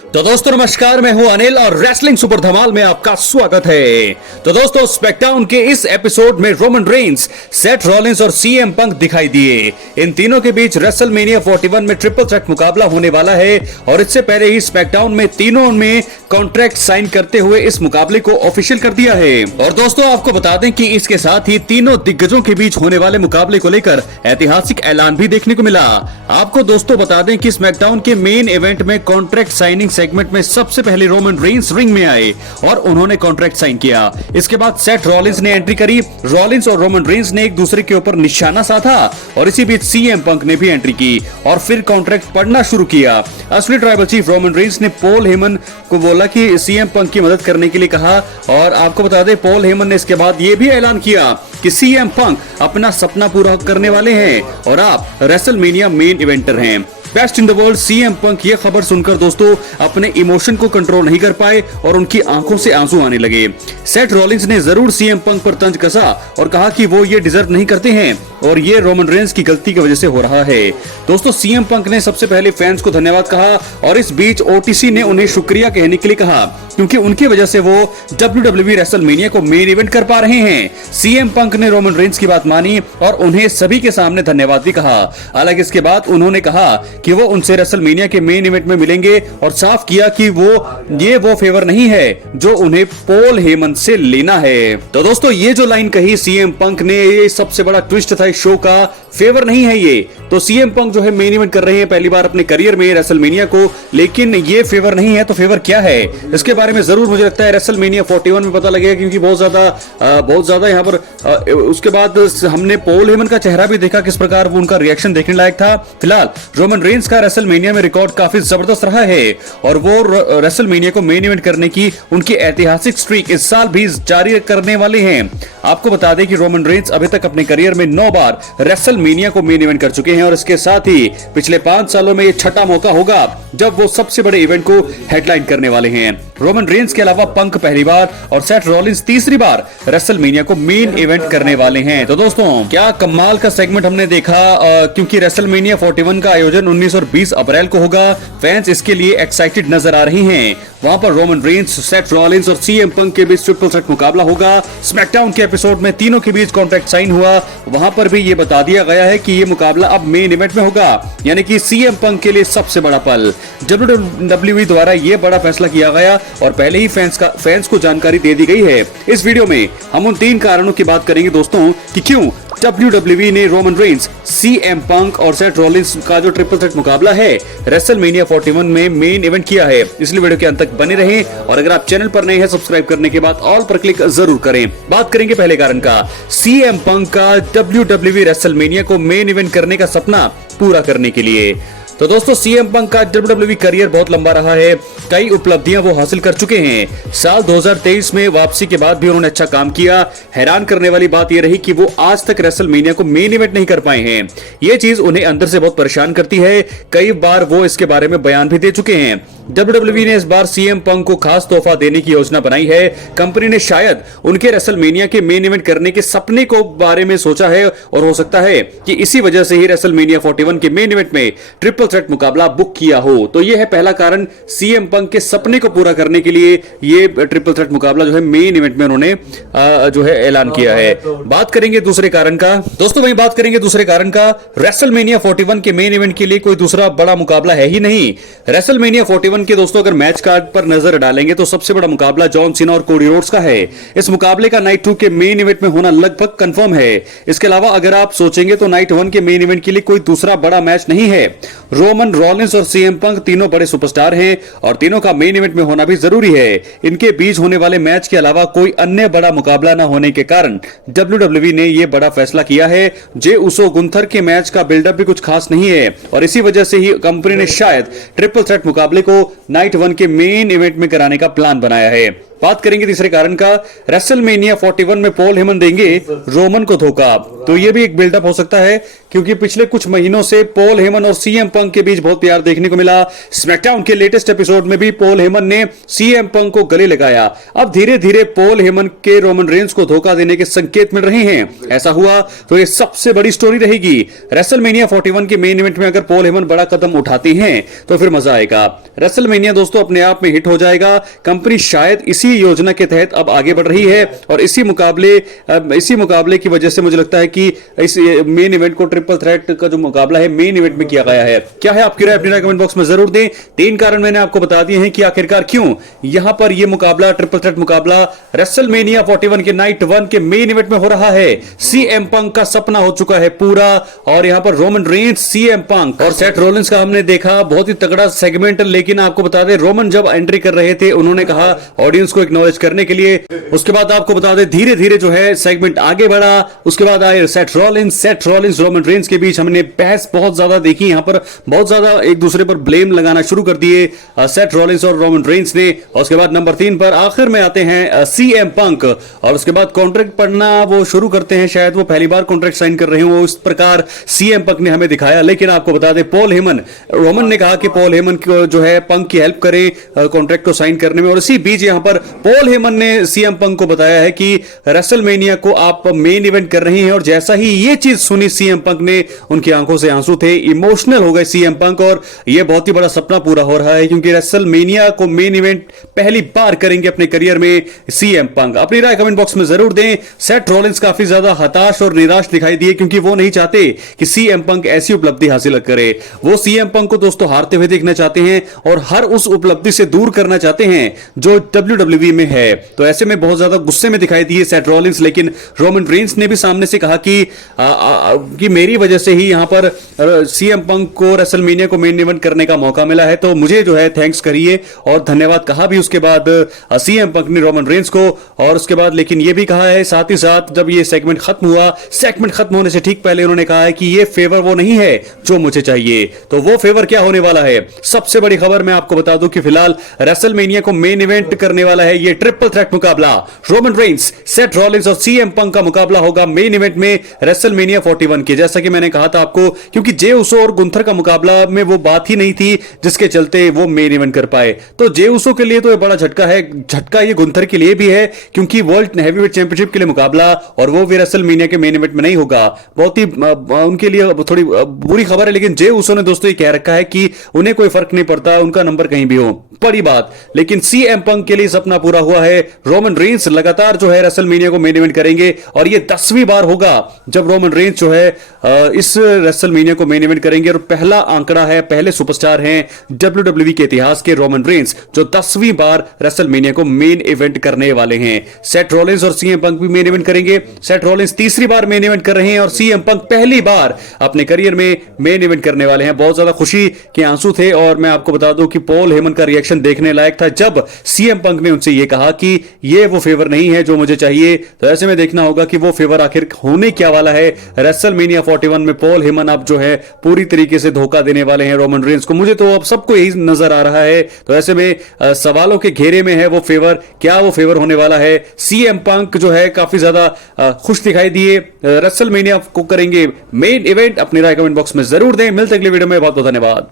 तो दोस्तों नमस्कार, मैं हूं अनिल और रेसलिंग सुपर धमाल में आपका स्वागत है। तो दोस्तों स्मैकडाउन के इस एपिसोड में रोमन रेंस, सेथ रॉलिंस और सीएम पंक दिखाई दिए। इन तीनों के बीच रेसलमेनिया 41 में ट्रिपल थ्रेट मुकाबला होने वाला है और इससे पहले ही स्मैकडाउन में तीनों में कॉन्ट्रैक्ट साइन करते हुए इस मुकाबले को ऑफिशियल कर दिया है। और दोस्तों आपको बता दें कि इसके साथ ही तीनों दिग्गजों के बीच होने वाले मुकाबले को लेकर ऐतिहासिक ऐलान भी देखने को मिला। आपको दोस्तों बता दें कि स्मैकडाउन के मेन इवेंट में कॉन्ट्रैक्ट साइनिंग सेगमेंट में सबसे पहले रोमन रेंस रिंग में आए और उन्होंने कॉन्ट्रैक्ट साइन किया। इसके बाद सेथ रॉलिंस ने एंट्री करी। रॉलिंस और रोमन रेंस ने एक दूसरे के ऊपर निशाना साधा और इसी बीच सीएम पंक ने भी एंट्री की और फिर कॉन्ट्रैक्ट पढ़ना शुरू किया। असली ट्राइबल चीफ रोमन रेंस ने पॉल हेमन को बोला कि सीएम पंक की मदद करने के लिए कहा और आपको बता दें पॉल हेमन ने इसके बाद ये भी ऐलान किया कि सीएम पंक अपना सपना पूरा करने वाले हैं और आप रेसलमेनिया मेन इवेंटर हैं। Best in the world CM Punk ये खबर सुनकर दोस्तों अपने इमोशन को कंट्रोल नहीं कर पाए और उनकी आंखों से आंसू आने लगे। सेथ रॉलिंस ने जरूर सीएम पंक पर तंज कसा और कहा कि वो ये डिजर्व नहीं करते हैं और ये रोमन रेंस की गलती की वजह से हो रहा है। दोस्तों सीएम पंक ने सबसे पहले फैंस को धन्यवाद कहा और इस बीच ओटीसी ने उन्हें शुक्रिया कहने के लिए कहा क्योंकि उनकी वजह से वो WWE रेसलमेनिया को मेन इवेंट कर पा रहे हैं। सीएम पंक ने रोमन रेंस की बात मानी और उन्हें सभी के सामने धन्यवाद भी कहा। हालांकि इसके बाद उन्होंने कहा कि वो उनसे रेसलमेनिया के मेन इवेंट में मिलेंगे और साफ किया कि वो फेवर नहीं है जो उन्हें पॉल हेमन से लेना है। तो दोस्तों ये जो लाइन कही सीएम पंक ने, ये सबसे बड़ा ट्विस्ट था इस शो का। फेवर नहीं है ये तो सीएम पंक जो है मेन इवेंट कर रहे हैं पहली बार अपने करियर में रेसलमेनिया को, लेकिन ये फेवर नहीं है तो फेवर क्या है इसके बारे में जरूर मुझे लगता है रेसलमेनिया 41 में पता लगेगा क्योंकि बहुत ज्यादा यहाँ पर उसके बाद हमने पॉल हेमन का चेहरा भी देखा किस प्रकार वो उनका रिएक्शन देखने लायक था। फिलहाल रोमन रेंस का रेसलमेनिया में रिकॉर्ड काफी जबरदस्त रहा है और वो रेसलमेनिया को मेन इवेंट करने की उनकी ऐतिहासिक स्ट्रीक इस साल भी जारी करने वाले हैं। आपको बता दें कि रोमन रेंस अभी तक अपने करियर में 9 बार रेसलमेनिया को मेन इवेंट कर चुके हैं और इसके साथ ही पिछले 5 सालों में ये छठा मौका होगा जब वो सबसे बड़े इवेंट को हेडलाइन करने वाले हैं। रोमन रेंस के अलावा पंक पहली बार और सेथ रॉलिंस तीसरी बार रेसलमेनिया को मेन इवेंट करने वाले हैं। तो दोस्तों क्या कमाल का सेगमेंट हमने देखा क्योंकि रेसलमेनिया 41 का आयोजन 19 और 20 अप्रैल को होगा। फैंस इसके लिए एक्साइटेड नजर आ रही हैं। वहां पर रोमन रेंस, सेथ रॉलिंस और सीएम पंक के बीच ट्रिपल थ्रेट मुकाबला होगा। स्मैकडाउन के एपिसोड में तीनों के बीच कॉन्ट्रैक्ट साइन हुआ, वहां पर भी ये बता दिया गया है कि ये मुकाबला अब मेन इवेंट में होगा, यानी कि सीएम पंक के लिए सबसे बड़ा पल। WWE द्वारा ये बड़ा फैसला किया गया और पहले ही फैंस को जानकारी दे दी गई है। इस वीडियो में हम उन 3 कारणों की बात करेंगे दोस्तों कि क्यों WWE ने रोमन रेंस, सीएम पंक और सेथ रॉलिंस का जो ट्रिपल थ्रेट मुकाबला है रेसलमेनिया 41 में मेन इवेंट किया है। इसलिए वीडियो के अंत तक बने रहें और अगर आप चैनल पर नए हैं सब्सक्राइब करने के बाद ऑल पर क्लिक जरूर करें। बात करेंगे पहले कारण का, सीएम पंक का WWE रेसलमेनिया को मेन इवेंट करने का सपना पूरा करने के लिए। तो दोस्तों सीएम पंक का WWE करियर बहुत लंबा रहा है, कई उपलब्धियां वो हासिल कर चुके हैं। साल 2023 में वापसी के बाद भी उन्होंने अच्छा काम किया। हैरान करने वाली बात यह रही कि वो आज तक रेसलमेनिया को मेन इवेंट नहीं कर पाए हैं। ये चीज उन्हें अंदर से बहुत परेशान करती है। कई बार वो इसके बारे में बयान भी दे चुके हैं। WWE ने इस बार सीएम पंक को खास तोहफा देने की योजना बनाई है। कंपनी ने शायद उनके रेसलमेनिया के मेन इवेंट करने के सपने को बारे में सोचा है और हो सकता है कि इसी वजह से ही रेसलमेनिया 41 के मेन इवेंट में ट्रिपल थ्रेट मुकाबला बुक किया हो। तो यह है पहला कारण, सीएम पंक के सपने को पूरा करने के लिए ये ट्रिपल थ्रेट मुकाबला जो है मेन इवेंट में उन्होंने जो है ऐलान किया है। बात करेंगे दूसरे कारण का दोस्तों, वही बात करेंगे दूसरे कारण का। रेसलमेनिया 41 के मेन इवेंट के लिए कोई दूसरा बड़ा मुकाबला है ही नहीं। रेसलमेनिया 41 के दोस्तों अगर मैच कार्ड पर नजर डालेंगे तो सबसे बड़ा मुकाबला जॉन सीना और कोडी रोड्स का है। इस मुकाबले का नाइट 2 के मेन इवेंट में होना लगभग कंफर्म है। इसके अलावा अगर आप सोचेंगे तो नाइट 1 के मेन इवेंट के लिए कोई दूसरा बड़ा मैच नहीं है। रोमन रॉलिंस और सीएम पंक तीनों बड़े सुपरस्टार हैं और तीनों का मेन इवेंट में होना भी जरूरी है। इनके बीच होने वाले मैच के अलावा कोई अन्य बड़ा मुकाबला न होने के कारण WWE ने यह बड़ा फैसला किया है। जे उसो गुंथर के मैच का बिल्डअप भी कुछ खास नहीं है और इसी वजह से ही कंपनी ने शायद ट्रिपल थ्रेट मुकाबले को नाइट 1 के मेन इवेंट में कराने का प्लान बनाया है। बात करेंगे तीसरे कारण का, रेसलमेनिया 41 में पॉल हेमन देंगे रोमन को धोखा। तो ये भी एक बिल्डअप हो सकता है क्योंकि पिछले कुछ महीनों से पॉल हेमन और सीएम पंक के बीच बहुत प्यार देखने को मिला। स्मैकडाउन के लेटेस्ट एपिसोड में भी पॉल हेमन ने सीएम पंक को गले लगाया। अब धीरे धीरे पॉल हेमन के रोमन रेंस को धोखा देने के संकेत मिल रहे हैं। ऐसा हुआ तो ये सबसे बड़ी स्टोरी रहेगी। रेसलमेनिया 41 के मेन इवेंट में अगर पॉल हेमन बड़ा कदम उठाते हैं तो फिर मजा आएगा। रेसलमेनिया दोस्तों अपने आप में हिट हो जाएगा। कंपनी शायद इसी योजना के तहत अब आगे बढ़ रही है और इसी मुकाबले की वजह से मुझे लगता है कि इस मेन इवेंट को ट्रिपल थ्रेट का जो मुकाबला है मेन इवेंट में किया गया है। क्या है आपकी राय, अपनी राय कमेंट बॉक्स में जरूर दें। 3 कारण मैंने आपको बता दिए हैं कि आखिरकार क्यों यहां पर यह मुकाबला ट्रिपल थ्रेट मुकाबला रेसलमेनिया 41 के नाइट 1 के मेन इवेंट में हो रहा है। सीएम पंक का सपना हो चुका है पूरा और यहां पर रोमन रेंस, सीएम पंक और सेथ रॉलिंस का हमने देखा बहुत ही तगड़ा सेगमेंट। लेकिन आपको बता दें रोमन जब एंट्री कर रहे थे उन्होंने कहा ऑडियंस को एक्नॉलेज करने के लिए। उसके बाद आपको बता दें धीरे धीरे जो है सेगमेंट आगे बढ़ा। उसके बाद आए सेथ रॉलिंस रोमन रेंस के बीच हमने बहस बहुत ज्यादा देखी। यहां पर बहुत ज्यादा एक दूसरे पर ब्लेम लगाना शुरू कर दिए सेथ रॉलिंस और रोमन रेंस ने। और उसके बाद नंबर 3 पर आखिर में आते हैं सीएम पंक और उसके बाद कॉन्ट्रैक्ट पढ़ना वो शुरू करते हैं। शायद वो पहली बार कॉन्ट्रैक्ट साइन कर रहे हो, इस प्रकार सीएम पंक ने हमें दिखाया। लेकिन आपको बता दें रोमन ने कहा कि पॉल हेमन को जो है पंक की हेल्प करें कॉन्ट्रैक्ट को साइन करने में। और इसी बीच यहां पर पॉल हेमन ने सीएम पंक को बताया है कि रेसलमेनिया को आप मेन इवेंट कर रहे हैं। और जैसा ही ये चीज सुनी सीएम पंक ने, उनकी आंखों से आंसू थे, इमोशनल हो गए सीएम पंक। और यह बहुत ही बड़ा सपना पूरा हो रहा है क्योंकि रेसलमेनिया को मेन इवेंट पहली बार करेंगे अपने करियर में सीएम पंक। अपनी राय कमेंट बॉक्स में जरूर दें। सेथ रॉलिंस काफी ज्यादा हताश और निराश दिखाई दिए क्योंकि वो नहीं चाहते कि सीएम पंक ऐसी उपलब्धि हासिल करे। वो सीएम पंक को दोस्तों हारते हुए देखना चाहते हैं और हर उस उपलब्धि से दूर करना चाहते हैं जो WWE में है। तो ऐसे में बहुत ज्यादा गुस्से में दिखाई दिए सेथ रॉलिंस। लेकिन रोमन रेंस ने भी सामने से कहा कि मेरी वजह से ही यहां पर सीएम पंक को रेसलमेनिया को मेन इवेंट करने का मौका मिला है, तो मुझे जो है थैंक्स करिए और धन्यवाद कहा भी उसके बाद सीएम पंक ने रोमन रेंस को। और उसके बाद लेकिन यह भी कहा है साथ ही साथ जब ये सेगमेंट खत्म होने से ठीक पहले उन्होंने कहा है कि ये फेवर वो नहीं है जो मुझे चाहिए। तो वो फेवर क्या होने वाला है? सबसे बड़ी खबर मैं आपको बता दूं कि फिलहाल रेसलमेनिया को मेन इवेंट करने वाला है ये ट्रिपल थ्रेट मुकाबला। रोमन रेंस, सेथ रॉलिंस और सीएम पंक का मुकाबला होगा मेन इवेंट में रेसलमेनिया 41 के। जैसा कि मैंने कहा था आपको, क्योंकि जे उसो और गुंथर का मुकाबला में वो बात ही नहीं थी जिसके चलते वो मेन इवेंट कर पाए। तो जे उसो के लिए तो ये बड़ा झटका है। झटका ये गुंथर के लिए भी है क्योंकि वर्ल्ड हैवीवेट चैंपियनशिप के लिए मुकाबला और वो भी रेसलमेनिया के मेन इवेंट में नहीं होगा। बहुत ही उनके लिए थोड़ी बुरी खबर है। लेकिन जे उसो ने दोस्तों ये कह रखा है कि उन्हें कोई फर्क नहीं पड़ता उनका नंबर कहीं भी हो, बड़ी बात। लेकिन सीएम पंक के लिए सपना पूरा हुआ है। रोमन रेंस लगातार जो है रेसलमेनिया को मेन इवेंट करेंगे और ये 10वीं बार होगा जब रोमन रेंस जो है इस रेसलमेनिया को मेन इवेंट करेंगे। और पहला आंकड़ा है, पहले सुपरस्टार हैं WWE के इतिहास के रोमन रेंस जो 10वीं बार रेसलमेनिया को मेन इवेंट करने वाले हैं। सेथ रॉलिंस और सीएम पंक भी मेन इवेंट करेंगे। सेथ रॉलिंस 3री बार मेन इवेंट कर रहे हैं और सीएम पंक पहली बार अपने करियर में मेन इवेंट करने वाले हैं। बहुत ज्यादा खुशी के आंसू थे। और मैं आपको बता दूं कि पॉल हेमन का रिएक्शन देखने लायक था जब सीएम पंक ने उनसे यह कहा कि यह वो फेवर नहीं है जो मुझे चाहिए। तो ऐसे में देखना होगा कि वो फेवर आखिर होने क्या वाला है। रेसलमेनिया 41 में पॉल हेमन अब जो है पूरी तरीके से धोखा देने वाले हैं रोमन रेंस को। मुझे तो अब सबको यही नजर आ रहा है। तो ऐसे में सवालों के घेरे में है वो फेवर। क्या वो फेवर होने वाला है? सीएम पंक जो है काफी ज्यादा खुश दिखाई दिए। रेसलमेनिया को करेंगे मेन इवेंट। अपनी राय कमेंट बॉक्स में जरूर दें। मिलते अगले वीडियो में। बहुत बहुत धन्यवाद।